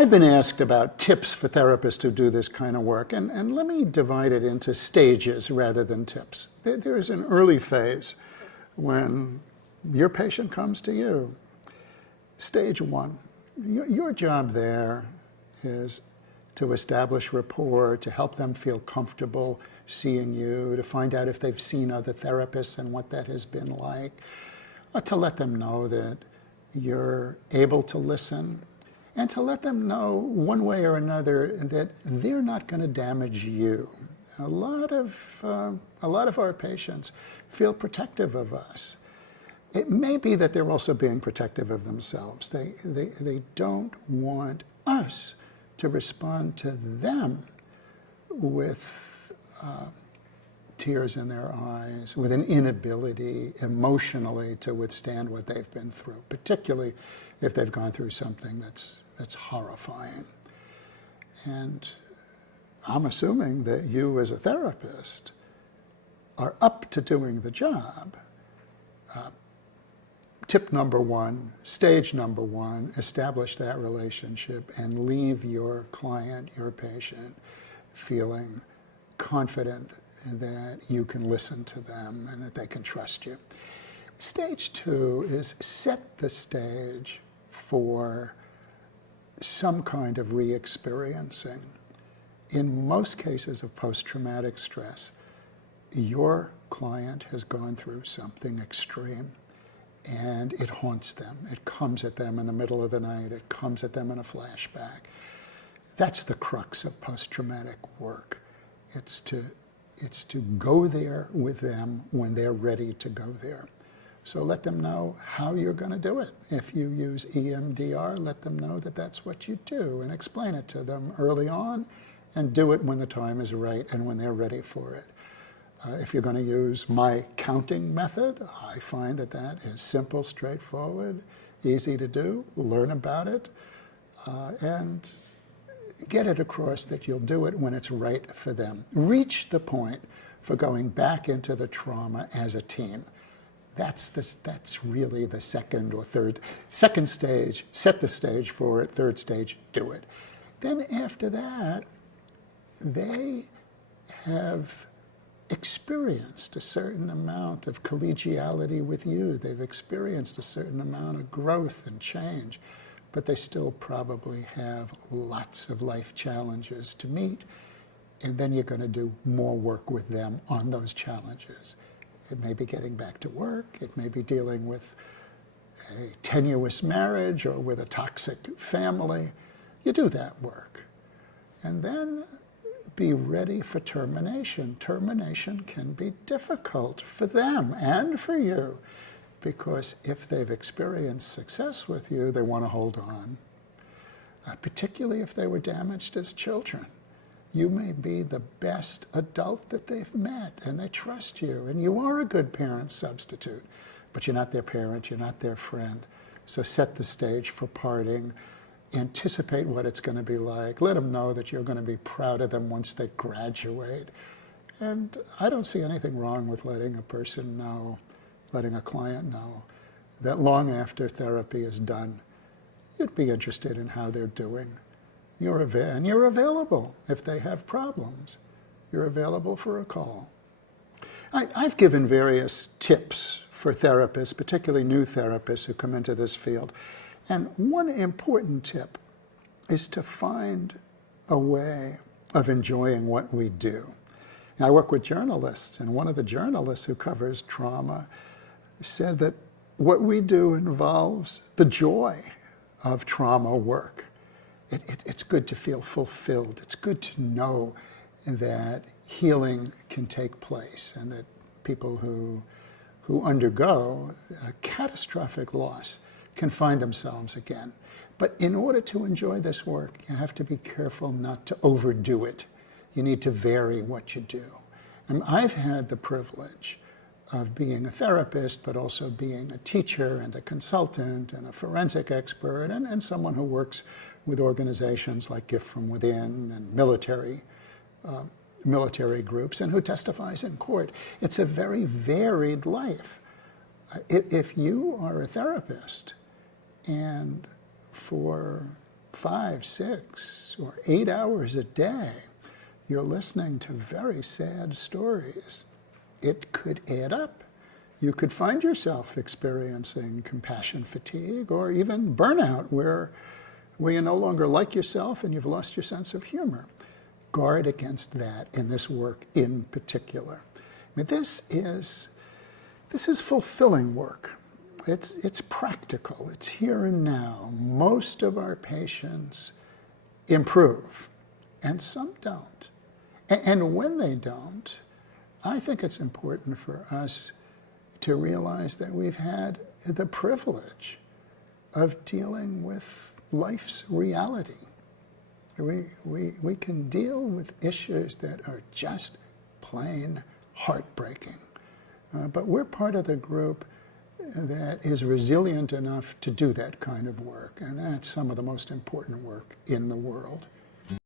I've been asked about tips for therapists who do this kind of work, and let me divide it into stages rather than tips. There is an early phase when your patient comes to you. Stage one, your job there is to establish rapport, to help them feel comfortable seeing you, to find out if they've seen other therapists and what that has been like, to let them know that you're able to listen, and to let them know one way or another that they're not going to damage you. A lot of our patients feel protective of us. It may be that they're also being protective of themselves. They don't want us to respond to them with tears in their eyes, with an inability emotionally to withstand what they've been through, particularly if they've gone through something that's horrifying. And I'm assuming that you as a therapist are up to doing the job. Tip number one, stage number one, establish that relationship and leave your client, your patient, feeling confident that you can listen to them and that they can trust you. Stage two is set the stage for some kind of re-experiencing. In most cases of post-traumatic stress, your client has gone through something extreme and it haunts them. It comes at them in the middle of the night. It comes at them in a flashback. That's the crux of post-traumatic work. It's to go there with them when they're ready to go there. So let them know how you're going to do it. If you use EMDR, let them know that that's what you do and explain it to them early on and do it when the time is right and when they're ready for it. If you're going to use my counting method, I find that that is simple, straightforward, easy to do. Learn about it and get it across that you'll do it when it's right for them. Reach the point for going back into the trauma as a team. That's really the second or third. Second stage, set the stage for it. Third stage, do it. Then after that, they have experienced a certain amount of collegiality with you. They've experienced a certain amount of growth and change, but they still probably have lots of life challenges to meet. And then you're going to do more work with them on those challenges. It may be getting back to work. It may be dealing with a tenuous marriage or with a toxic family. You do that work. And then be ready for termination. Termination can be difficult for them and for you because if they've experienced success with you, they want to hold on, particularly if they were damaged as children. You may be the best adult that they've met, and they trust you, and you are a good parent substitute, but you're not their parent, you're not their friend. So set the stage for parting. Anticipate what it's going to be like. Let them know that you're going to be proud of them once they graduate. And I don't see anything wrong with letting a person know, letting a client know, that long after therapy is done, you'd be interested in how they're doing. And you're available if they have problems. You're available for a call. I've given various tips for therapists, particularly new therapists who come into this field. And one important tip is to find a way of enjoying what we do. Now, I work with journalists, and one of the journalists who covers trauma said that what we do involves the joy of trauma work. It's good to feel fulfilled. It's good to know that healing can take place and that people who undergo a catastrophic loss can find themselves again. But in order to enjoy this work, you have to be careful not to overdo it. You need to vary what you do. And I've had the privilege of being a therapist, but also being a teacher and a consultant and a forensic expert and someone who works with organizations like Gift from Within and military groups and who testifies in court. It's a very varied life. If you are a therapist and for 5, 6, or 8 hours a day, you're listening to very sad stories. It could add up. You could find yourself experiencing compassion fatigue or even burnout where you no longer like yourself and you've lost your sense of humor. Guard against that in this work in particular. I mean, this is fulfilling work. It's practical. It's here and now. Most of our patients improve, and some don't. And when they don't, I think it's important for us to realize that we've had the privilege of dealing with life's reality. We can deal with issues that are just plain heartbreaking. But we're part of the group that is resilient enough to do that kind of work, and that's some of the most important work in the world.